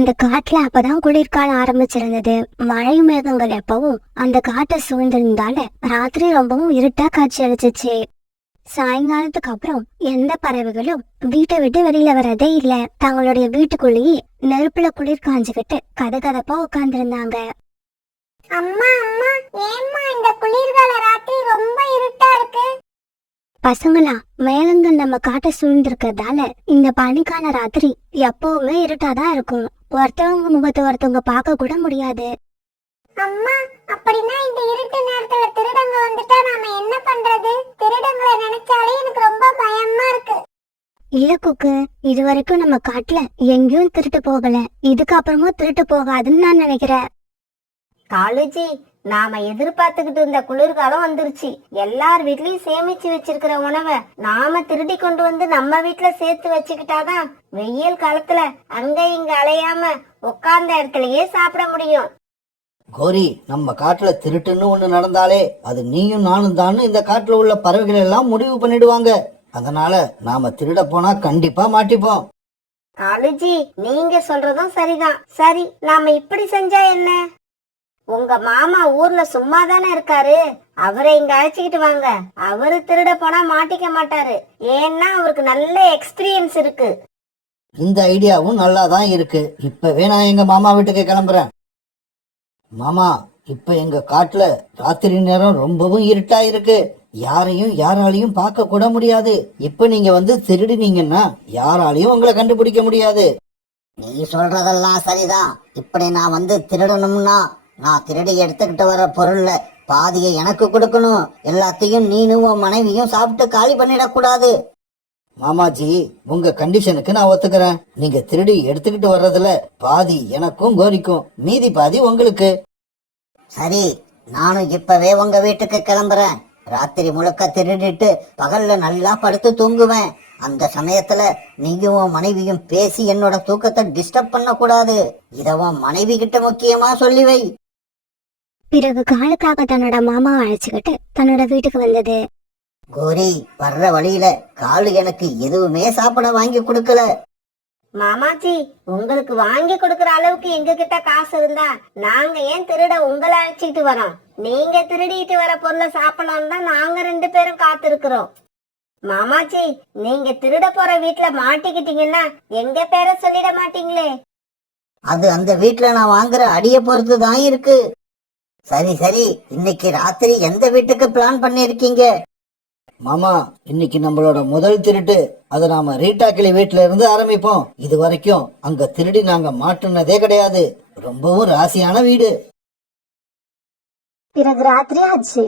அந்த காட்டுல அப்பதான் குளிர்காலம் ஆரம்பிச்சிருந்தது. மழை மேகங்கள் எப்பவும் அந்த காட்டை சூழ்ந்திருந்தால ராத்திரி ரொம்பவும் இருட்டா காட்சி அளிச்சிச்சு. சாயங்காலத்துக்கு அப்புறம் எந்த பறவைகளும் வீட்டை விட்டு வெளியில வரதே இல்ல. தங்களுடைய வீட்டுக்குள்ளேயே நெருப்புல குளிர் காஞ்சுக்கிட்டு கதகதப்பா உட்கார்ந்துருந்தாங்க. அம்மா அம்மா, ஏம்மா இந்த குளிர்கால ராத்திரி ரொம்ப இருட்டா இருக்கு? பசங்களா, மேகங்கள் நம்ம காட்டை சூழ்ந்திருக்கிறதால இந்த பனிக்கால ராத்திரி எப்பவுமே இருட்டாதான் இருக்கும். ஒருத்தவங்க முகத்தை ஒருத்தவங்க பார்க்க கூட முடியாது. அம்மா, அப்படின்னா இந்த இருட்டு நேரத்துல திருடங்க வந்துட்டா நாம என்ன பண்றது? திருடங்களை நினைச்சாலே எனக்கு ரொம்ப பயமா இருக்கு. இல்ல குக்கு, இது வரைக்கும் நம்ம காட்டுல எங்கேயும் திருட்டு போகல. இதுக்கு அப்புறமும் திருட்டு போகாதுன்னு நான் நினைக்கிறேன். காலேஜி, நாம எதிர்பார்த்துக்கிட்டு இருந்த குளிர்காலம் வந்துருச்சு. எல்லார் வீட்லயும் சேமிச்சு வச்சிருக்கிற உணவை நாம திருடி கொண்டு வந்து நம்ம வீட்டுல சேர்த்து வச்சுக்கிட்டாதான் வெயில் காலத்துல அங்க இங்க அலையாம உட்கார்ந்த இடத்துலயே சாப்பிட முடியும். கோரி, நம்ம காட்டுல திருட்டுன்னு ஒண்ணு நடந்தாலே அது நீயும் நானும் தான் இந்த காட்டுல உள்ள பறவைகள் எல்லாம் முடிவு பண்ணிடுவாங்க. அதனால நாம திருட போனா கண்டிப்பா மாட்டிப்போம். காலேஜி, நீங்க சொல்றதும் சரிதான். சரி, நாம இப்படி செஞ்சா என்ன? உங்க மாமா ஊர்ல சும்மா தானே இருக்காரு, அவரை இங்க அழைச்சிக்கிட்டு வாங்க. அவரு திருட போனா மாட்டிக்க மாட்டாரு. ஏன்னா அவருக்கு நல்ல எக்ஸ்பீரியன்ஸ் இருக்கு. இந்த ஐடியாவும் நல்லாதான் இருக்கு. இப்பவே நான் எங்க மாமா வீட்டுக்கு கிளம்புறேன். மாமா, இப்ப எங்க காட்டுல ராத்திரி நேரம் ரொம்பவும் இருட்டா இருக்கு. யாரையும் யாராலையும் பார்க்க கூட முடியாது. இப்ப நீங்க வந்து திருடினீங்கன்னா யாராலையும் உங்களை கண்டுபிடிக்க முடியாது. நீ சொல்றதெல்லாம் சரிதான். இப்படி நான் வந்து திருடணும்னா நான் திருடி எடுத்துக்கிட்டு வர பொருள்ல பாதியை எனக்கு கொடுக்கணும். எல்லாத்தையும் நீனும் உன் மனைவியும் சாப்பிட்டு காலி பண்ணிடக்கூடாது. மாமாஜி, உங்க கண்டிஷனுக்கு நான் ஒத்துக்கிறேன். நீங்க திருடி எடுத்துக்கிட்டு வர்றதுல பாதி எனக்கும் கோரிக்கும், மீதி பாதி உங்களுக்கு. சரி, நானும் இப்பவே உங்க வீட்டுக்கு கிளம்புறேன். ராத்திரி முழுக்க திருடிட்டு பகல்ல நல்லா படுத்து தூங்குவேன். அந்த சமயத்துல நீயும் உன் மனைவியும் பேசி என்னோட தூக்கத்தை டிஸ்டர்ப் பண்ண கூடாது. இத உன் மனைவி கிட்ட முக்கியமா சொல்லி வை. பிறகு காலுக்காக தன்னோட மாமாவை அழைச்சுக்கிட்டு தன்னோட வீட்டுக்கு வந்தது. கோரி, வர்ற வழியில காலு எனக்கு எதுவுமே சாப்பிட வாங்கி கொடுக்கல. மாமாஜி, உங்களுக்கு வாங்கி கொடுக்கற அளவுக்கு எங்க கிட்ட காசு இருந்தா நாங்க ஏன் திருட உங்களை அழைச்சிட்டு வரோம்? நீங்க திருடிட்டு வர பொருளை சாப்பிடலாம் தான் நாங்க 2 பேரும் காத்திருக்கிறோம். மாமாஜி, நீங்க திருட போற வீட்டுல மாட்டிக்கிட்டீங்கன்னா எங்க பேரை சொல்லிட மாட்டீங்களே? அது அந்த வீட்டுல நான் வாங்குற அடிய பொறுத்து தான் இருக்கு. சரி சரி, இன்னைக்கு ராத்திரி எந்த வீட்டுக்கு பிளான் பண்ணிருக்கீங்க? மாமா, இன்னைக்கு நம்மளோட முதல் திருட்டு. அதை நாம ரீட்டா கிளி வீட்டுல இருந்து ஆரம்பிப்போம். இது வரைக்கும் அங்க திருடி நாங்க மாட்டுனதே கிடையாது. ரொம்பவும் ராசியான வீடு. பிறகு ராத்திரி ஆச்சு.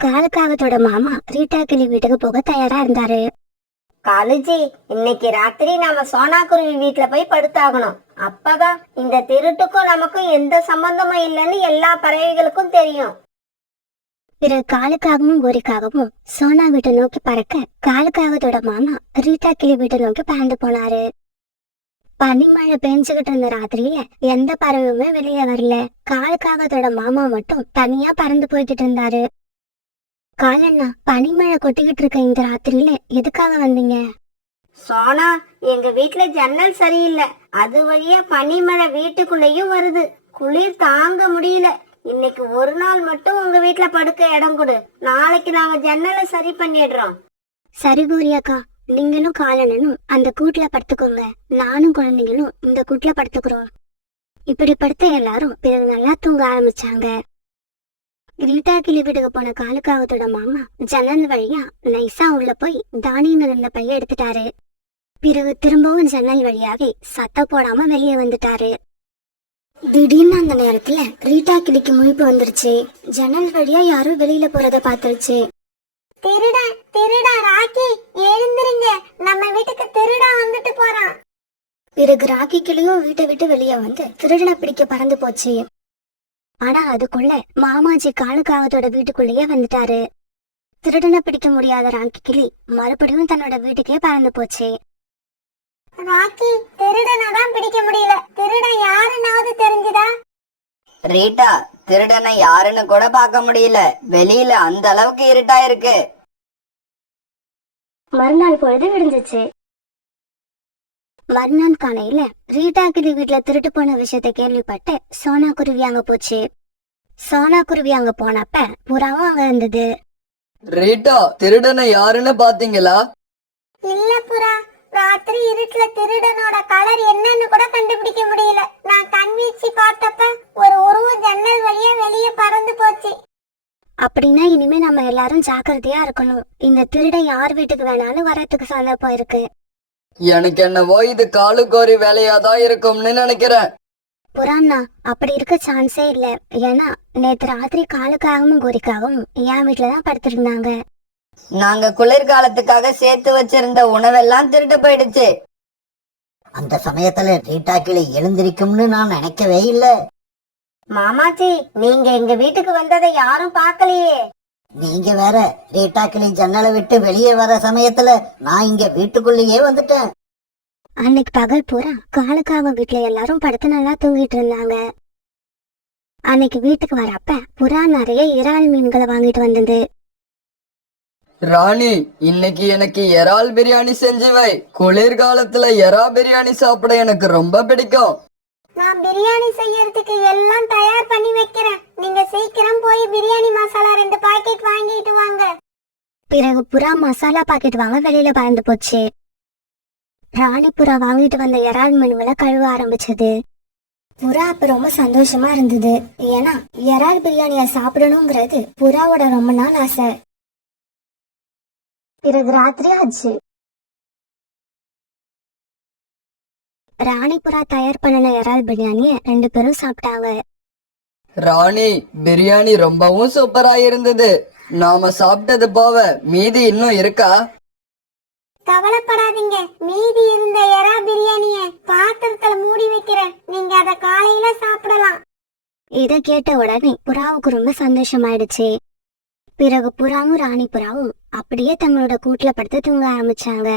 காலுக்காகத்தோட மாமா ரீட்டா கிளி வீட்டுக்கு போக தயாரா இருந்தாரு. காலேஜி, இன்னைக்கு ராத்திரி நாம சோனாக்குருவி வீட்டுல போய் படுத்தாகணும். அப்பதான் இந்த திருட்டுக்கும் நமக்கும் எந்த சம்பந்தமும் இல்லைன்னு எல்லா பறவைகளுக்கும் தெரியும். பிறகு காலுக்காகவும் கோரிக்காகவும் சோனா வீட்டை நோக்கி பறக்க காலுக்காகத்தோட மாமா ரீட்டா கிளி வீட்டை நோக்கி பறந்து போனாரு. பனிமழை பெஞ்சுகிட்டு இருந்த ராத்திரியில எந்த பறவையுமே வெளியே வரல. காலுக்காகத்தோட மாமா மட்டும் தனியா பறந்து போய்கிட்டு இருந்தாரு. காலண்ணா, பனிமழை கொட்டிக்கிட்டு இருக்க இந்த ராத்திரியில எதுக்காக வந்தீங்க? சோனா, எங்க வீட்டுல ஜன்னல் சரியில்லை. அது வழியா பனிமழை வீட்டுக்குள்ளேயும் வருது. குளிர் தாங்க முடியல. இன்னைக்கு ஒரு நாள் மட்டும் உங்க வீட்டுல படுக்க இடம் கொடு. நாளைக்கு நாங்க ஜன்னலை சரி பண்ணிடுறோம். சரி கோரியாக்கா, நீங்களும் காலண்ணனும் அந்த கூட்டுல படுத்துக்கோங்க. நானும் குழந்தைங்களும் இந்த கூட்டுல படுத்துக்கிறோம். இப்படி படுத்த எல்லாரும் பிறகு நல்லா தூங்க ஆரம்பிச்சாங்க. ரீட்டா கிளி வீட்டுக்கு போன காலுக்காகத்தோட மாமா ஜன்னல் வழியா நைஸா உள்ள போய் தானியம் இருந்த பைய எடுத்துட்டாரு. பிறகு திரும்பவும் ஜன்னல் வழியாவே சத்தம் போடாம வெளியே வந்துட்டாரு. திடீர்னு அந்த நேரத்துல ரீட்டா கிளிக்கு முழிப்பு வந்துருச்சு. ஜன்னல் வழியா யாரும் வெளியில போறத பாத்துருச்சு. திருடா திருடா, ராக்கி எழுந்திருங்க, நம்ம வீட்டுக்கு திருடா வந்துட்டு போறான். பிறகு ராக்கி கிளியும் வீட்டை விட்டு வெளியே வந்து திருடனை பிடிக்க பறந்து போச்சு. ஆனா அதுக்குள்ள மாமாஜி காலுக்காகத்தோட வீட்டுக்குள்ளேயே வந்துட்டாரு. திருடனை பிடிக்க முடியாத ராக்கி கிளி மறுபடியும் தன்னோட வீட்டுக்கே பறந்து போச்சு. ராக்கி, திருடனை தான் பிடிக்க முடியல. திருடன் யாருன்னாவது தெரிஞ்சுதா? ரீட்டா, திருடனை யாருன்னு கூட பார்க்க முடியல. வெளியில அந்த அளவுக்கு இருட்டா இருக்கு. மறுநாள் பொழுது விடிஞ்சிச்சு. மறுநாள் காலையில ரீட்டா கிளி வீட்டுல திருட்டு போன விஷயத்த கேள்விப்பட்டு சோனா குருவி அங்க போச்சு. சோனா குருவி அங்க போனப்ப புறாவும் அங்க இருந்தது. ரீட்டா, திருடனை யாருன்னு பாத்தீங்களா? இல்ல புறா, ராத்திரி இருட்டுல திருடனோட கலர் என்னன்னு கூட கண்டுபிடிக்க முடியல. நான் கண் வீழ்ச்சி பார்த்தப்ப ஒரு உருவம் ஜன்னல் வழியா வெளியே பறந்து போச்சு. அப்படின்னா இனிமே நம்ம எல்லாரும் ஜாக்கிரதையா இருக்கணும். இந்த திருடன் யார் வீட்டுக்கு வேணாலும் வரத்துக்கு சந்தர்ப்பம் இருக்கு. எனக்கு என்னவோ இது காலுக்கோரி வேலையாதான் இருக்கும்னு நினைக்கிறேன். புறாண்ணா, அப்படி இருக்க சான்ஸே இல்ல. ஏன்னா நேத்து ராத்திரி காலுக்காகவும் கோரிக்காகவும் என் வீட்டுலதான் படுத்துட்டு இருந்தாங்க. நாங்க குளிர்காலத்துக்காக சேர்த்து வச்சிருந்த உணவெல்லாம் திருட்டு போயிடுச்சு. அந்த சமயத்துல ரீட்டா கிளி எழுந்திருக்கும்னு நான் நினைக்கவே இல்லை. மாமாச்சி, நீங்க எங்க வீட்டுக்கு வந்ததை யாரும் பார்க்கலையே. நீங்க வேற ரீட்டா கிளி ஜன்னலை விட்டு வெளியே வர சமயத்துல நான் இங்க வீட்டுக்குள்ளேயே வந்துட்டேன். அன்னைக்கு பகல் பூரா காலுக்காக வீட்டுல எல்லாரும் படுத்து நல்லா தூங்கிட்டு இருந்தாங்க. அன்னைக்கு வீட்டுக்கு வரப்ப புறா நிறைய இறால் மீன்களை வாங்கிட்டு வந்தது. ராணி, இன்னைக்கு எனக்கு இறால் பிரியாணி செஞ்சு வை. குளிர்காலத்துல எறா பிரியாணி சாப்பிட எனக்கு ரொம்ப பிடிக்கும். நான் பிரியாணி செய்யறதுக்கு எல்லாம் தயார் பண்ணி வைக்கிறேன். நீங்க சீக்கிரம் போய் பிரியாணி மசாலா 2 பாக்கெட் வாங்கிட்டு வாங்க. பிறகு புறா மசாலா பாக்கெட் வாங்க வெளியில பறந்து போச்சு. ராணி புறா வாங்கிட்டு வந்த இறால் மீன்களை கழுவ ஆரம்பிச்சது. புறா அப்ப ரொம்ப சந்தோஷமா இருந்தது. ஏன்னா இறால் பிரியாணிய சாப்பிடணுங்கிறது புறாவோட ரொம்ப நாள் ஆசை. பிறகு ராத்திரி ஆச்சு. ராணி புறா தயார் பண்ணின இறால் பிரியாணிய 2 பேரும் சாப்பிட்டாங்க. ராணி, பிரியாணி ரொம்பவும் சூப்பரா இருந்தது. நாம சாப்பிட்டது போக மீதி இன்னும் இருக்கா? கவலைப்படாதீங்க, மீதி இருந்த எறா பிரியாணிய பாத்திரத்துல மூடி வைக்கிறேன். நீங்க அத காலையில சாப்பிடலாம். இத கேட்ட உடனே புறாவுக்கு ரொம்ப சந்தோஷமாயிடுச்சு. பிறகு புறாவும் ராணி புறாவும் அப்படியே தங்களோட கூட்டுல படுத்து தூங்க ஆரம்பிச்சாங்க.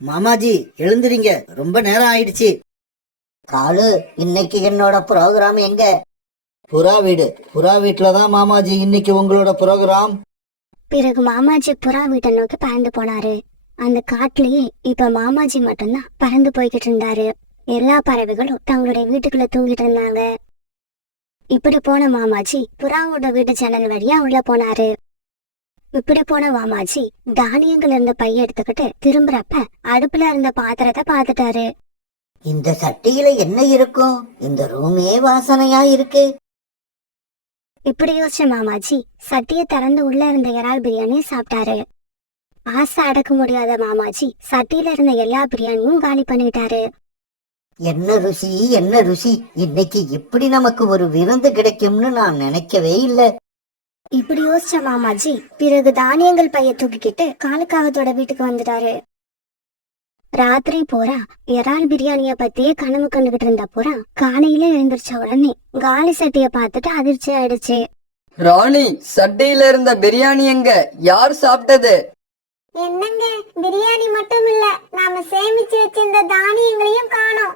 மாமாஜி, எழுந்திரிங்க, ரொம்ப நேரம் ஆயிடுச்சு. காலு, இன்னைக்கு என்னோட ப்ரோக்ராம் எங்க? புறா வீடு. புறா வீட்டுலதான் மாமாஜி இன்னைக்கு உங்களோட ப்ரோக்ராம். பிறகு மாமாஜி புறா வீட்டை நோக்கி பறந்து போனாரு. அந்த காட்டுலயே இப்ப மாமாஜி மட்டும்தான் பறந்து போய்கிட்டு இருந்தாரு. எல்லா பறவைகளும் தங்களுடைய வீட்டுக்குள்ள தூங்கிட்டு இருந்தாங்க. இப்படி போன மாமாஜி புறாவோட வீட்டு ஜன்னல் வழியா உள்ள போனாரு. இப்படி போன மாமாஜி தானியங்கள் இருந்த பைய எடுத்துக்கிட்டு திரும்புறப்ப அடுப்புல இருந்த பாத்திரத்தை பாத்துட்டாரு. இந்த சட்டியில என்ன இருக்கும்? இந்த ரூமே வாசனையா இருக்கு. இப்படி யோசிச்ச மாமாஜி சட்டியை திறந்து உள்ள இருந்த இறால் பிரியாணியை சாப்பிட்டாரு. ஆசை அடக்க முடியாத மாமாஜி சட்டியில இருந்த எல்லா பிரியாணியும் காலி பண்ணிட்டாரு. என்ன ருசி, என்ன ருசி! இன்னைக்கு இப்படி நமக்கு ஒரு விருந்து கிடைக்கும்னு நான் நினைக்கவே இல்லை. இப்படி யோசிச்ச மாமாஜி பிறகு தானியங்கள் பைய தூக்கிக்கிட்டு காலுக்காகத்தோட வீட்டுக்கு வந்துட்டாரு. ராத்திரி போறா இறால் பிரியாணிய பத்தியே கனவு கண்டுகிட்டு இருந்த போறா காலையில எழுந்திரிச்ச உடனே காலி சட்டிய பார்த்துட்டு அதிர்ச்சி ஆயிடுச்சு. ராணி, சட்டியில இருந்த பிரியாணி எங்க? யார் சாப்பிட்டது? என்னங்க, பிரியாணி மட்டும் இல்ல, நாம சேமிச்சு வச்சிருந்த தானியங்களையும் காணோம்.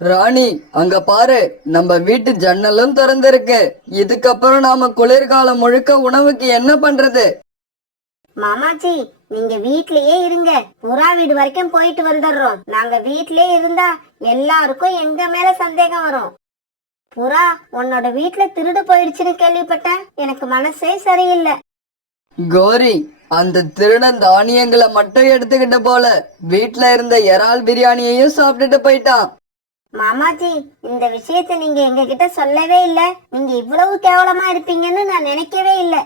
ராணி, அங்க பாரு, நம்ம வீட்டு ஜன்னலும் திறந்திருக்கு. இதுக்கப்புறம் நாம குளிர்காலம் முழுக்க உணவுக்கு என்ன பண்றது? மாமாச்சி, நீங்க வீட்லயே இருங்க. புறா வீடு வரைக்கும் போயிட்டு வந்துடுறோம். நாங்க வீட்லயே இருந்தா எல்லாருக்கும் எங்க மேல சந்தேகம் வரும். புறா, உன்னோட வீட்டுல திருடு போயிடுச்சுன்னு கேள்விப்பட்டேன். எனக்கு மனசே சரியில்லை. கோரி, அந்த திருடன் தானியங்களை மட்டும் எடுத்துக்கிட்ட போல வீட்டுல இருந்த இறால் பிரியாணியையும் சாப்பிட்டுட்டு போயிட்டான். மாமாச்சி, இந்த விஷயத்த நீங்க எங்க கிட்ட சொல்லவே இல்ல. நீங்க இவ்வளவு கேவலமா இருப்பீங்கன்னு நான் நினைக்கவே இல்லை.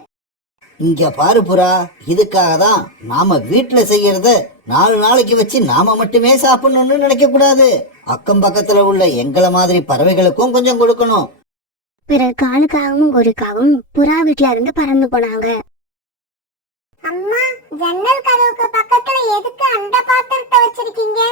இங்க பாரு புறா, இதுக்காக தான் நாம வீட்டுல செய்யறத 4 நாளைக்கு வச்சு நாம மட்டுமே சாப்பிடணும்னு நினைக்க கூடாது. அக்கம் பக்கத்துல உள்ள எங்களை மாதிரி பறவைகளுக்கும் கொஞ்சம் கொடுக்கணும். பிறகு காலுக்காகவும் கோரிக்காகவும் புறா வீட்டுல இருந்து பறந்து போனாங்க. அம்மா, ஜன்னல் கதவுக்கு பக்கத்துல எதுக்கு அந்த பாத்திரத்தை வச்சிருக்கீங்க?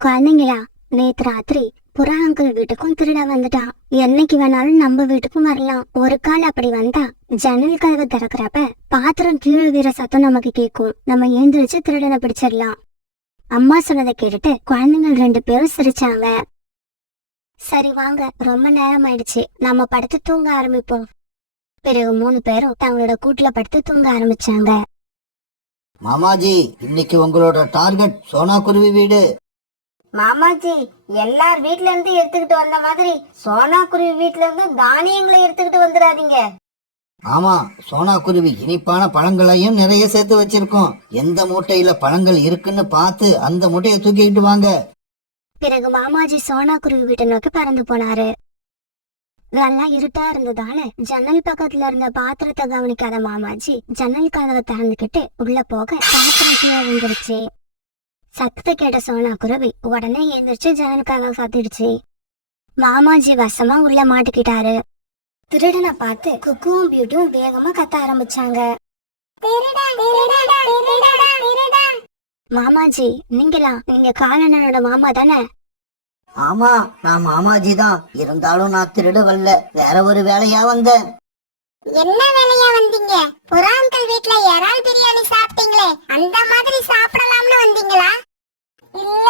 குழந்தைங்களா, நேத்து ராத்திரி புறா அங்கிள் வீட்டுக்கும் திருட வந்துட்டான். என்னைக்கு வேணாலும் நம்ம வீட்டுக்கும் வரலாம். ஒரு கால் அப்படி வந்தா ஜன்னல் கதவை திறக்கிறப்ப பாத்திரம் கீழே வீர சத்தம் நமக்கு கேட்கும். நம்ம எழுந்திரிச்சு திருடனை பிடிச்சிடலாம். அம்மா சொன்னதை கேட்டுட்டு குழந்தைங்கள் 2 பேரும் சிரிச்சாங்க. சரி வாங்க, ரொம்ப நேரம் ஆயிடுச்சு, நம்ம படுத்து தூங்க ஆரம்பிப்போம். பிறகு 3 பேரும் தங்களோட கூட்டுல படுத்து தூங்க ஆரம்பிச்சாங்க. மாமாஜி, இன்னைக்கு உங்களோட டார்கெட் சோனா குருவி வீடு. மாமாஜி, எல்லார் வீட்ல இருந்து எடுத்துக்கிட்டு வந்த மாதிரி சோனா குருவி வீட்ல இருந்து தானியங்களை எடுத்துக்கிட்டு வந்துடாதீங்க. ஆமா, சோனா குருவி இனிப்பான பழங்களையும் நிறைய சேர்த்து வச்சிருக்கோம். எந்த மூட்டையில பழங்கள் இருக்குன்னு பார்த்து அந்த மூட்டையை தூக்கிக்கிட்டு வாங்க. பிறகு மாமாஜி சோனா குருவி வீட்டை நோக்கி பறந்து போனாரு. நல்லா இருட்டா இருந்ததால ஜன்னல் பக்கத்துல இருந்த பாத்திரத்தை கவனிக்காத மாமாஜி ஜன்னல் கதவை திறந்துகிட்டு உள்ள போக பாத்திரம் கீழே விழுந்துருச்சு. சத்தத்தை கேட்ட சோனா குருவி உடனே எழுந்திரிச்சு ஜன்னல் கதவை சாத்திடுச்சு. மாமாஜி வசமா உள்ள மாட்டிக்கிட்டாரு. திருடனை பார்த்து குக்குவும் பியூட்டியும் வேகமா கத்த ஆரம்பிச்சாங்க. மாமாஜி, நீங்க காலனோட மாமா தானே? ஆமா, நான் மாமாஜி தான். இருந்தாலும் நான் திருட வரல, வேற ஒரு வேலையா வந்தேன். என்ன வேலையா வந்தீங்க? புறா அங்கிள் வீட்ல இறால் பிரியாணி சாப்பிட்டீங்களே, அந்த மாதிரி சாப்பிடலாம்னு வந்தீங்களா? இல்ல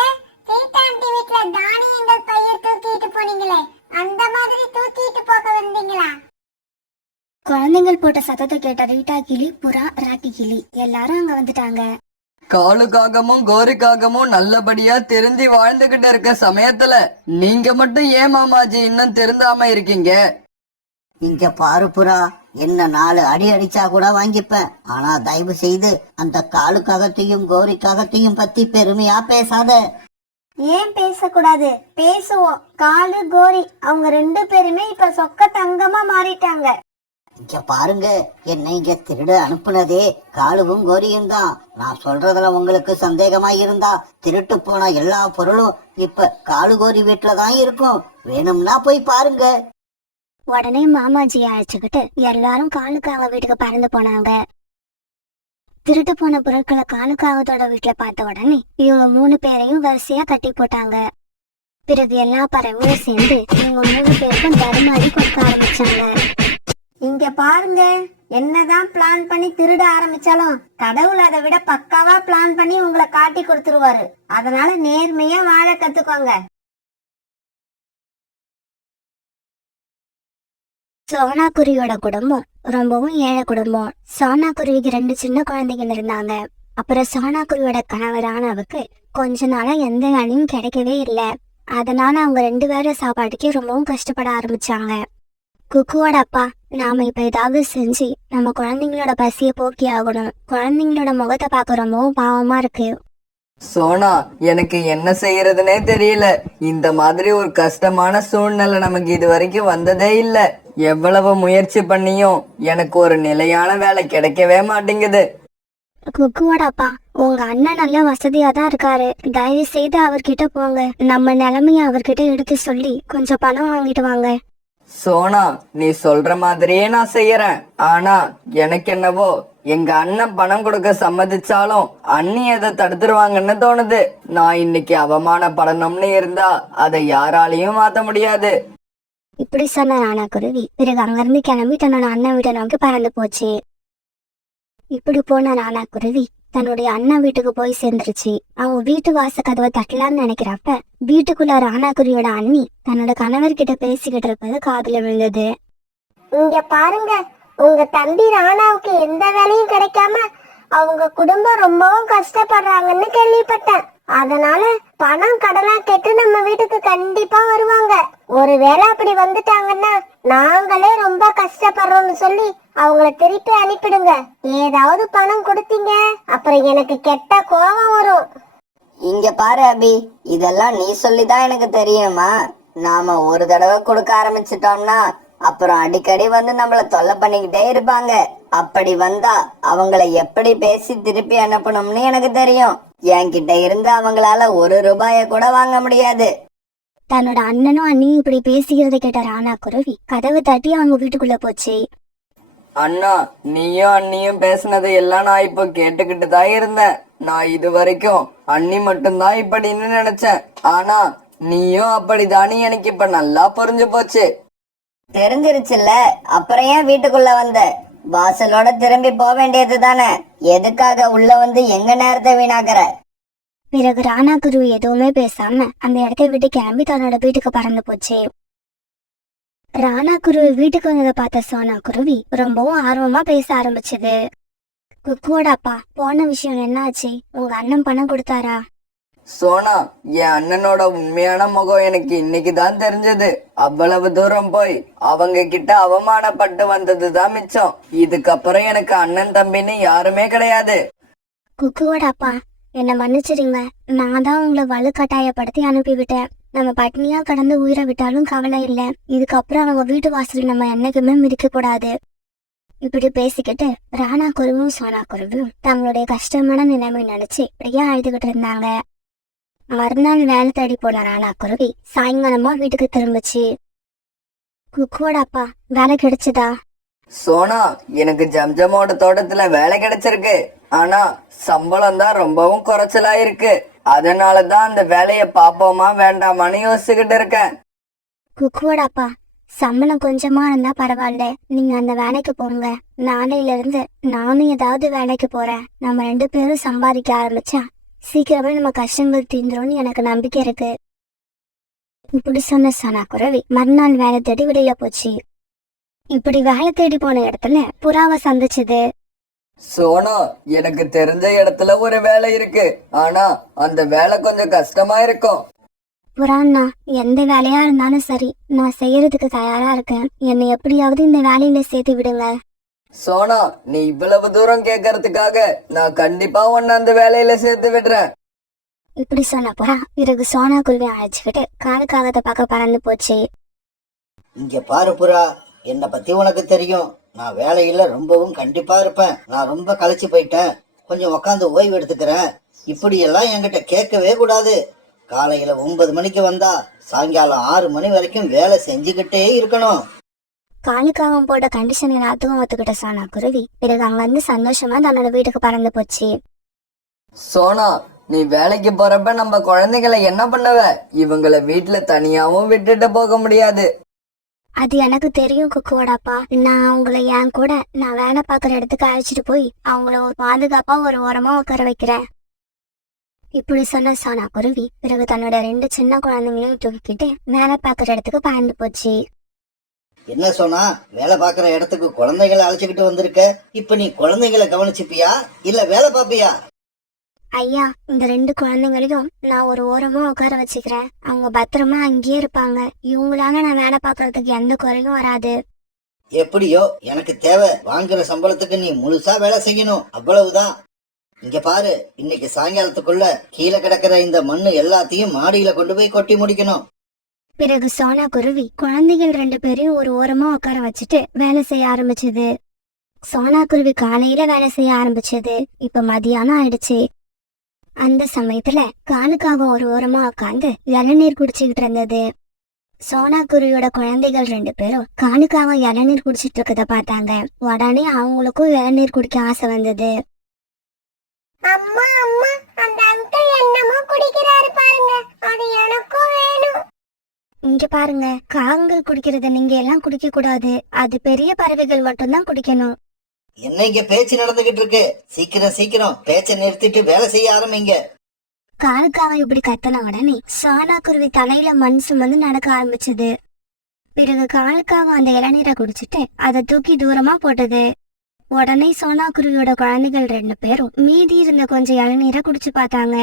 சீதா ஆண்டி வீட்ல தானியங்கள் பைய தூக்கிட்டு போனீங்களே, அந்த மாதிரி தூக்கிட்டு போக வந்தீங்களா? குழந்தைகள் போட்ட சத்தத்தை கேட்ட ரீட்டா கிளி, புறா, ராட்டி கிளி எல்லாரும் அங்க வந்துட்டாங்க. காலுக்காகவும் கோரிக்காகவும் நல்லபடியா திருந்தி வாழ்ந்துகிட்டு இருக்க சமயத்துல நீங்க மட்டும் ஏன் மாமாஜி இன்னும் திருந்தாம இருக்கீங்க? இங்க பாரு புறா, என்ன 4 அடி அடிச்சா கூட வாங்கிப்பேன். ஆனா தயவு செய்து அந்த காலுக்காகத்தையும் கோரிக்காகத்தையும் பத்தி பெருமையா பேசாத. ஏன் பேசக்கூடாது? பேசுவோம். காலு, கோரி அவங்க 2 பேருமே இப்ப சொக்க தங்கமா மாறிட்டாங்க. இங்க பாருங்க, என்னை இங்க திருட அனுப்புனதே காலுவும் கோரியும் தான். நான் சொல்றதுல உங்களுக்கு சந்தேகமா இருந்தா திருட்டு போன எல்லா பொருளும் இப்ப காலு கோரி வீட்டுல தான் இருக்கும். வேணும்னா போய் பாருங்க. உடனே மாமாஜியை அழைச்சுக்கிட்டு எல்லாரும் காலுக்காக வீட்டுக்கு பறந்து போனாங்க. திருட்டு போன பொருட்களை காலுக்காகத்தோட வீட்டுல பார்த்த உடனே இவங்க 3 பேரையும் வரிசையா கட்டி போட்டாங்க. பிறகு எல்லா பறவையும் சேர்ந்து இவங்க 3 பேருக்கும் தருமாறி கொடுக்க ஆரம்பிச்சாங்க. இங்க பாருங்க, என்னதான் பிளான் பண்ணி திருட ஆரம்பிச்சாலும் கடவுள் அதை விட பக்காவா பிளான் பண்ணி உங்களை காட்டி கொடுத்துருவாரு. அதனால நேர்மையா வாழ கத்துக்கோங்க. சோனா குருவியோட குடும்பம் ரொம்பவும் ஏழை குடும்பம். சோனா குருவிக்கு 2 சின்ன குழந்தைகள் இருந்தாங்க. அப்புறம் சோனா குருவியோட கணவரானவுக்கு கொஞ்ச நாளா எந்த வேலையும் கிடைக்கவே இல்லை. அதனால அவங்க 2 பேரும் சாப்பாட்டுக்கே ரொம்பவும் கஷ்டப்பட ஆரம்பிச்சாங்க. குக்குவோட அப்பா, நாம இப்ப ஏதாவது செஞ்சு நம்ம குழந்தைங்களோட பசிய போக்கி ஆகணும். குழந்தைங்களோட முகத்தை பார்க்க ரொம்பவும் பாவமா இருக்கு. சோனா, எனக்கு என்ன செய்யறதுனே தெரியல. இந்த மாதிரி ஒரு கஷ்டமான சூழ்நிலை நமக்கு இது வரைக்கும் வந்ததே இல்ல. எவ்வளவு முயற்சி பண்ணியும் எனக்கு ஒரு நிலையான வேலை கிடைக்கவே மாட்டேங்குது. குக்குவோட அப்பா, உங்க அண்ணன் நல்ல வசதியா தான் இருக்காரு. தயவு செய்து அவர்கிட்ட போங்க. நம்ம நிலைமைய அவர்கிட்ட எடுத்து சொல்லி கொஞ்சம் பணம் வாங்கிட்டு வாங்க. சோனா, நீ சொல்ற மாதிரியே நான் செய்யறேன். ஆனா எனக்கு என்னவோ எங்க அண்ணன் பணம் கொடுக்க சம்மதிச்சாலும் அண்ணி அதை தடுத்துருவாங்கன்னு தோணுது. நான் இன்னைக்கு அவமானப்படணும்னு இருந்தா அதை யாராலையும் மாத்த முடியாது. இப்படி சொன்ன ராணா குருவி பிறகு அங்கிருந்து கிளம்பி தன்னோட அண்ணன் வீட்டை நோக்கி பறந்து போச்சு. இப்படி போன ராணா குருவி தன்னுடைய அண்ணன் வீட்டுக்கு போய் சேர்ந்துருச்சு. அவங்க வீட்டு வாச கதவை தட்டலான்னு நினைக்கிறப்ப வீட்டுக்குள்ள ராணா குருவியோட அண்ணி தன்னோட கணவர்கிட்ட பேசிக்கிட்டு இருப்பது காதுல விழுந்தது. இங்க பாருங்க, உங்க தம்பி ராணாவுக்கு எந்த வேலையும் கிடைக்காம அவங்க குடும்பம் ரொம்பவும் கஷ்டப்படுறாங்கன்னு கேள்விப்பட்டேன். அதனால பணம் கடனா கேட்டு நம்ம வீட்டுக்கு கண்டிப்பா வருவாங்க. ஒருவேளை அப்படி வந்துட்டாங்கன்னா நாங்களே ரொம்ப கஷ்டப்படுறோம்னு சொல்லி அவங்கள திருப்பி அனுப்பிடுங்க. ஏதாவது பணம் கொடுத்தீங்க அப்புறம் எனக்கு கெட்ட கோபம் வரும். இங்க பாரு அபி, இதெல்லாம் நீ சொல்லிதான் எனக்கு தெரியுமா? நாம ஒரு தடவை கொடுக்க ஆரம்பிச்சிட்டோம்னா அப்புறம் அடிக்கடி வந்து நம்மள தொல்லை பண்ணிக்கிட்டே இருப்பாங்க. அப்படி வந்தா அவங்கள எப்படி பேசி திருப்பி அனுப்பணும்னு எனக்கு தெரியும். என்கிட்ட இருந்து அவங்களால 1 ரூபாய கூட வாங்க முடியாது. தன்னோட அண்ணனும் அண்ணியும் இப்படி பேசிக்கிறத கேட்ட ராணா குருவி கதவு தட்டி அவங்க வீட்டுக்குள்ள போச்சு. அண்ணா, நீயும் அண்ணியும் பேசினதை எல்லாம் நான் இப்போ கேட்டுக்கிட்டு தான் இருந்தேன். நான் இது வரைக்கும் அண்ணி மட்டும்தான் இப்படின்னு நினைச்சேன். ஆனா நீயும் அப்படிதானே எனக்கு இப்ப நல்லா புரிஞ்சு போச்சு. தெரிஞ்சிருச்சுல்ல, அப்புறம் ஏன் வீட்டுக்குள்ள வந்த? வாசலோட திரும்பி போக வேண்டியது தானே. எதுக்காக உள்ள வந்து எங்க நேரத்தை வீணாக்குற? பிறகு ராணா குருவி எதுவுமே பேசாம அந்த இடத்தை விட்டு கிளம்பி தன்னோட வீட்டுக்கு பறந்து போச்சு. ராணா குருவி வீட்டுக்கு வந்ததை பார்த்த சோனா குருவி ரொம்பவும் ஆர்வமா பேச ஆரம்பிச்சது. குக்குவோட அப்பா, போன விஷயம் என்னாச்சு? உங்க அண்ணன் பணம் கொடுத்தாரா? சோனா, என் அண்ணனோட உண்மையான முகம் எனக்கு இன்னைக்கு தான் தெரிஞ்சது. அவ்வளவு தூரம் போய் அவங்க கிட்ட அவமானப்பட்டு வந்ததுதான் மிச்சம். இதுக்கப்புறம் எனக்கு அண்ணன் தம்பின்னு யாருமே கிடையாது. குக்குவோட அப்பா, என்னை மன்னிச்சிடுங்க. நான் தான் உங்களை வலுக்கட்டாயப்படுத்தி அனுப்பிவிட்டேன். நம்ம பட்னியா கடந்து உயிரை விட்டாலும் கவலை இல்லை. இதுக்கப்புறம் அவங்க வீட்டு வாசல் நம்ம என்னைக்குமே மிதிக்க கூடாது. இப்படி பேசிக்கிட்டு ராணா குருவும் சோனா குருவும் தங்களுடைய கஷ்டமான நிலைமை நினைச்சு இப்படியே அழுதுகிட்டு இருந்தாங்க. மறுநாள் வேலை தேடி போன ராணா குருவி சாயங்காலமா வீட்டுக்கு திரும்பிச்சு. குக்குவோட அப்பா, வேலை கிடைச்சதா? சோனா, எனக்கு ஜம்ஜமோட தோட்டத்துல வேலை கிடைச்சிருக்கு. ஆனா சம்பளம் தான் ரொம்பவும் குறைச்சலா இருக்கு. அதனாலதான் அந்த வேலைய பாப்போமா வேண்டாமான்னு யோசிச்சுக்கிட்டு இருக்கேன். குக்குவோட அப்பா, சம்பளம் கொஞ்சமா இருந்தா பரவாயில்ல, நீங்க அந்த வேலைக்கு போங்க. நாளையில இருந்து நானும் ஏதாவது வேலைக்கு போறேன். நம்ம 2 பேரும் சம்பாதிக்க ஆரம்பிச்சா சீக்கிரமே நம்ம கஷ்டங்கள் தீந்துரும்னு எனக்கு நம்பிக்கை இருக்கு. இப்படி சொன்ன சோனா குருவி மறுநாள் வேலை தேடி வெளியில போச்சு. இப்படி வேலை தேடி போன இடத்துல புறாவை சந்திச்சது. சோனா, எனக்கு தெரிஞ்ச இடத்துல ஒரு வேலை இருக்கு. ஆனா அந்த வேலை கொஞ்சம் கஷ்டமா இருக்கும். புறான்னா, எந்த வேலையா இருந்தாலும் சரி, நான் செய்யறதுக்கு தயாரா இருக்கேன். என்னை எப்படியாவது இந்த வேலையில சேர்த்து விடுங்க. சோனா, நீ இவ்வளவு தூரம் கேட்கறதுக்காக நான் கண்டிப்பா உன்னை அந்த வேலையில சேர்த்து விடுறேன். இப்படி சொன்ன புறா பிறகு சோனா குருவி அழைச்சுக்கிட்டு காலுக்காகத்தை பார்க்க பறந்து போச்சு. இங்க பாரு புறா, என்னை பத்தி உனக்கு தெரியும். நான் வேலையில ரொம்பவும் கண்டிப்பா இருப்பேன். நான் ரொம்ப களைச்சு போயிட்டேன், கொஞ்சம் உக்காந்து ஓய்வு எடுத்துக்கிறேன். இப்படி எல்லாம் என்கிட்ட கேட்கவே கூடாது. காலையில 9 மணிக்கு வந்தா சாயங்காலம் 6 மணி வரைக்கும் வேலை செஞ்சுக்கிட்டே இருக்கணும். காலுக்காகம் போட்ட கண்டிஷன் எல்லாத்துக்கும் ஒத்துக்கிட்ட சோனா குருவி பிறகு அங்க இருந்து சந்தோஷமா தன்னோட வீட்டுக்கு பறந்து போச்சு. சோனா, நீ வேலைக்கு போறப்ப நம்ம குழந்தைகளை என்ன பண்ணுவ? இவங்கள வீட்டுல தனியாவும் விட்டுட்டு போக முடியாது. அது எனக்கு தெரியும் குக்குவோட அப்பா. நான் அவங்கள என் கூட நான் வேலை பார்க்குற இடத்துக்கு அழைச்சிட்டு போய் அவங்கள ஒரு பாதுகாப்பா ஒரு ஓரமா உட்கார வைக்கிறேன். இப்படி சொன்ன சோனா குருவி பிறகு தன்னோட 2 சின்ன குழந்தைங்களையும் தூக்கிக்கிட்டு வேலை பார்க்குற இடத்துக்கு பறந்து போச்சு. என்ன சொன்னா, வேலை பார்க்குற இடத்துக்கு குழந்தைகளை அழைச்சிக்கிட்டு வந்திருக்க. இப்ப நீ குழந்தைகளை கவனிச்சுப்பியா இல்ல வேலை பாப்பியா? ஐயா, இந்த 2 குழந்தைங்களையும் நான் ஒரு ஓரமா உட்கார வச்சுக்கிறேன். அவங்க பத்திரமா அங்கேயே இருப்பாங்க. இவங்களால நான் வேலை பார்க்கறதுக்கு எந்த குறையும் வராது. எப்படியோ எனக்கு தேவை. வாங்குற சம்பளத்துக்கு நீ முழுசா வேலை செய்யணும், அவ்வளவுதான். இங்க பாரு, இன்னைக்கு சாயங்காலத்துக்குள்ள கீழே கிடக்கிற இந்த மண்ணு எல்லாத்தையும் மாடியில கொண்டு போய் கொட்டி முடிக்கணும். பிறகு சோனா குருவி குழந்தைகள் 2 பேரையும் ஒரு ஓரமா உட்கார வச்சுட்டு வேலை செய்ய ஆரம்பிச்சது. சோனா குருவி காலையில வேலை செய்ய ஆரம்பிச்சது. இப்ப மதியானம் ஆயிடுச்சு. அந்த சமயத்துல காலுக்காக ஒரு ஓரமா உட்காந்து இளநீர் குடிச்சுக்கிட்டு இருந்தது. சோனா குருவியோட குழந்தைகள் 2 பேரும் காலுக்காக இளநீர் குடிச்சிட்டு இருக்கத பார்த்தாங்க. உடனே அவங்களுக்கும் இளநீர் குடிக்க ஆசை வந்தது. அம்மா அம்மா, அந்த அங்கிள் என்னமோ குடிக்கிறாரு பாருங்க, அது எனக்கும் வேணும். இங்க பாருங்க, காகங்கள் குடிக்கிறத நீங்க எல்லாம் குடிக்க கூடாது. அது பெரிய பறவைகள் மட்டும்தான் குடிக்கணும். என்ன இங்க பேச்சு நடந்துகிட்டு இருக்கு? சீக்கிரம் சீக்கிரம் பேச்சை நிறுத்திட்டு வேலை செய்ய ஆரம்பிங்க. காலுக்காக இப்படி கத்தன உடனே சோனா குருவி தலையில மண் சுமந்து நடக்க ஆரம்பிச்சது. பிறகு காலுக்காக அந்த இளநீரை குடிச்சிட்டு அதை தூக்கி தூரமா போட்டது. உடனே சோனா குருவியோட குழந்தைகள் 2 பேரும் மீதி இருந்த கொஞ்சம் இளநீரை குடிச்சு பார்த்தாங்க.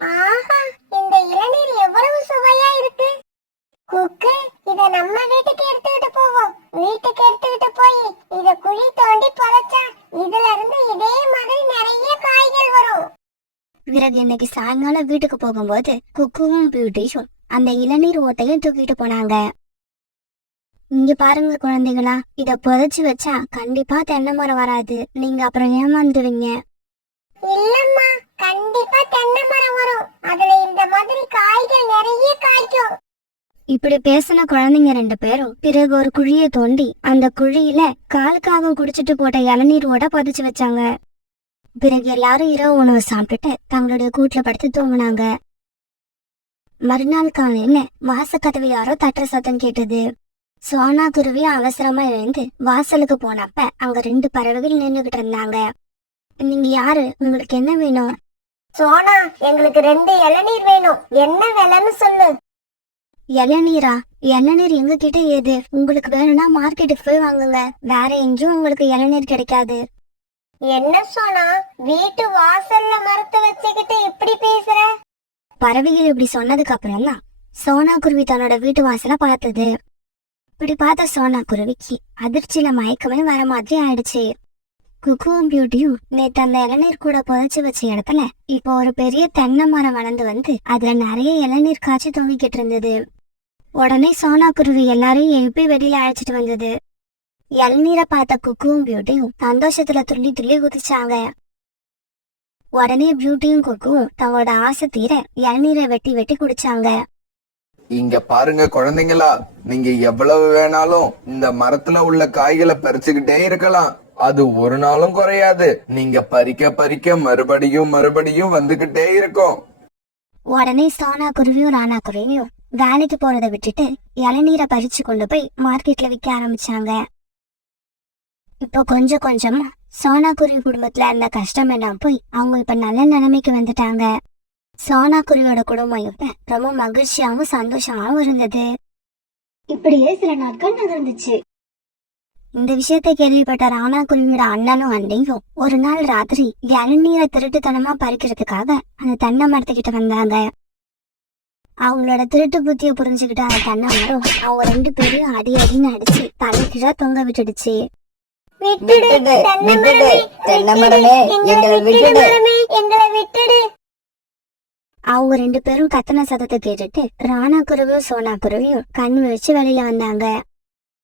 ஆஹா, இந்த இளநீர் எவ்வளவு சுவையா இருக்கு. குக்கு, இத நம்ம வீட்டுக்கு எடுத்துக்கிட்டு போவோம். வீட்டுக்கு எடுத்துக்கிட்டு போய் இத குழி தோண்டி புதைச்சா இதுல இருந்து இதே மாதிரி நிறைய காய்கள் வரும். பிறகு இன்னைக்கு சாயங்காலம் வீட்டுக்கு போகும்போது குக்குவும் பியூட்டிஷும் அந்த இளநீர் ஓட்டையும் தூக்கிட்டு போனாங்க. இங்க பாருங்க குழந்தைகளா, இத புதைச்சு வச்சா கண்டிப்பா தென்னை மரம் வராது. நீங்க அப்புறம் ஏமாந்துருவீங்க. இல்லம்மா, கண்டிப்பா தென்னை மரம் வரும். அதுல இந்த மாதிரி காய்கள் நிறைய காய்க்கும். இப்படி பேசின குழந்தைங்க 2 பேரும் பிறகு ஒரு குழியை தோண்டி அந்த குழியில காலுக்காக குடிச்சிட்டு போட்ட இளநீர் ஓட புதைச்சு வச்சாங்க. பிறகு எல்லாரும் இரவு உணவு சாப்பிட்டுட்டு தங்களுடைய கூட்டுல படுத்து தூங்கினாங்க. மறுநாள் காலையில வாசக்கதவு யாரோ தட்டுற சத்தம் கேட்டது. சோனா குருவி அவசரமா எழுந்து வாசலுக்கு போனப்ப அங்க 2 பறவைகள் நின்னுகிட்டு இருந்தாங்க. நீங்க யாரு? உங்களுக்கு என்ன வேணும்? சோனா, எங்களுக்கு 2 இளநீர் வேணும். என்ன விலைன்னு சொல்லு. இளநீரா? இளநீர் எங்க கிட்ட ஏது? உங்களுக்கு வேணும்னா மார்க்கெட்டுக்கு போய் வாங்குங்க. வேற எங்கேயும் உங்களுக்கு இளநீர் கிடைக்காது. என்ன சோனா, வீட்டு வாசல்ல மரத்தை வச்சுக்கிட்டு இப்படி பேசுற? பறவைகள் இப்படி சொன்னதுக்கு அப்புறம் தான் சோனா குருவி தன்னோட வீட்டு வாசல பார்த்தது. இப்படி பார்த்த சோனா குருவிக்கு அதிர்ச்சியில மயக்கமே வர மாதிரி ஆயிடுச்சு. குக்குவும் பியூட்டியும் நேத்து அந்த இளநீர் கூட புதைச்சு வச்ச இடத்துல இப்போ ஒரு பெரிய தென்னை மரம் வளர்ந்து வந்து அதுல நிறைய இளநீர் காய்ச்சி தொங்கிக்கிட்டு இருந்தது. உடனே சோனா குருவி எல்லாரையும் எழுப்பி வெளியில அழைச்சிட்டு வந்தது. இளநீரை பார்த்த குக்குவும் பியூட்டியும் சந்தோஷத்துல துள்ளி துள்ளி குதிச்சாங்க. உடனே பியூட்டியும் குக்குவும் தங்களோட ஆசை தீர இளநீரை வெட்டி வெட்டி குடிச்சாங்க. இங்க பாருங்க குழந்தைங்களா, நீங்க எவ்வளவு வேணாலும் இந்த மரத்துல உள்ள காய்களை பறிச்சுக்கிட்டே இருக்கலாம். அது ஒரு நாளும் குறையாது. நீங்க பறிக்க பறிக்க மறுபடியும் மறுபடியும் வந்துகிட்டே இருக்கும். உடனே சோனா குருவியும் ராணா குருவியும் வேலைக்கு போறதை விட்டுட்டு இளநீரை பறிச்சு கொண்டு போய் மார்க்கெட்ல விற்க ஆரம்பிச்சாங்க. இப்போ கொஞ்சம் கொஞ்சமா சோனா குருவி குடும்பத்துல இருந்த கஷ்டம் எல்லாம் போய் அவங்க இப்ப நல்ல நிலைமைக்கு வந்துட்டாங்க. சோனா குருவியோட குடும்பம் இப்ப ரொம்ப மகிழ்ச்சியாவும் சந்தோஷமாவும் இருந்தது. இப்படியே சில நாட்கள் நகர்ந்துச்சு. இந்த விஷயத்தை கேள்விப்பட்ட ராணா குருவியோட அண்ணனும் அண்ணியும் ஒரு நாள் ராத்திரி இளநீரை திருட்டுத்தனமா பறிக்கிறதுக்காக அந்த தென்னை மரத்துக்கிட்ட வந்தாங்க. அவங்களோட திருட்டு புத்திய புரிஞ்சுக்கிட்ட அந்த தென்னை மரம் அவங்க 2 பேரையும் அடி அடின்னு அடிச்சு தலைக்கீழா தொங்க விட்டுடுச்சு. விட்டுடு விட்டுடு தென்னை மரமே, எங்களை விட்டுடு. எங்களை விட்டுடு. அவங்க 2 பேரும் கத்தன சத்தத்தை கேட்டுட்டு ராணா குருவியும் சோனா குருவியும் கண் விழிச்சு வெளியில வந்தாங்க.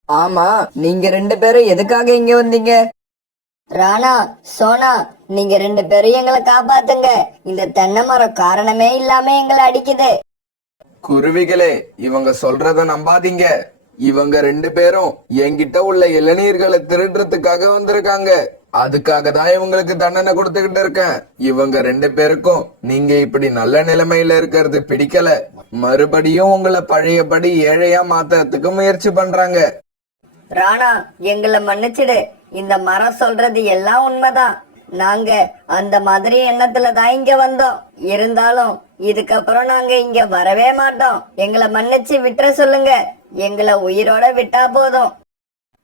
ஆமா, நீங்க 2 பேரும் எதுக்காக இங்க வந்தீங்க? ராணா, சோனா, நீங்க 2 பேரும் எங்களை காப்பாத்துங்க. இந்த தென்னை மரம் காரணமே இல்லாம எங்களை அடிக்குது. குருவிகளே, இவங்க சொல்றத நம்பாதீங்க. இவங்க 2 பேரும் என்கிட்ட உள்ள இளநீர்களை திருடுறதுக்காக வந்திருக்காங்க. அதுக்காக தான் இவங்களுக்கு தண்டனை கொடுத்துக்கிட்டு இருக்கேன். இவங்க 2 பேருக்கும் நீங்க இப்படி நல்ல நிலைமையில இருக்கிறது பிடிக்கல. மறுபடியும் உங்களை பழையபடி ஏழையா மாத்துறதுக்கு முயற்சி பண்றாங்க. ராணா, எங்களை மன்னிச்சிடு. இந்த மரம் சொல்றது எல்லாம் உண்மைதான். நாங்க அந்த மாதிரி எண்ணத்துல தான் இங்க வந்தோம். இருந்தாலும் இதுக்கப்புறம் நாங்க இங்க வரவே மாட்டோம். எங்களை மன்னிச்சு விட்டுற சொல்லுங்க. எங்களை உயிரோட விட்டா போதும்.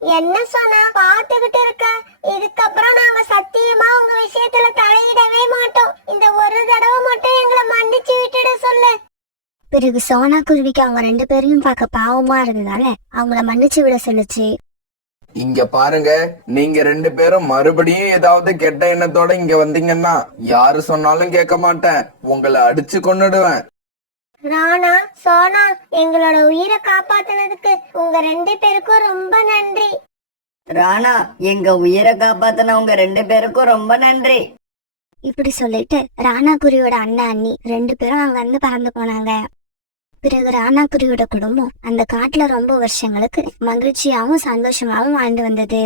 என்ன சொன்னா பாத்துக்கிட்டு இருக்க? இதுக்கப்புறம் நாங்க சத்தியமா உங்க விஷயத்துல தலையிடவே மாட்டோம். இந்த ஒரு தடவை மட்டும் எங்களை மன்னிச்சு விட்டுட சொல்லு. பிறகு சோனா குருவிக்கு அவங்க 2 பேரையும் பார்க்க பாவமா இருந்ததால அவங்கள மன்னிச்சு விட சொல்லுச்சு. இங்க பாருங்க, நீங்க 2 பேரும் மறுபடியும் ஏதாவது கெட்ட எண்ணத்தோட இங்க வந்தீங்கன்னா யாரு சொன்னாலும் கேட்க மாட்டேன். உங்களை அடிச்சு கொன்னுடுவேன். ராணா, சோனா, எங்களோட உயிரை காப்பாத்துனதுக்கு உங்க 2 பேருக்கும் ரொம்ப நன்றி. ராணா, எங்க உயிரை காப்பாத்தின உங்க 2 பேருக்கும் ரொம்ப நன்றி. இப்படி சொல்லிட்டு ராணா குருவியோட அண்ணன் அண்ணி 2 பேரும் அங்க இருந்து பறந்து போனாங்க. பிறகு ராணா குருவியோட குடும்பம் அந்த காட்டுல ரொம்ப வருஷங்களுக்கு மகிழ்ச்சியாவும் சந்தோஷமாவும் வாழ்ந்து வந்தது.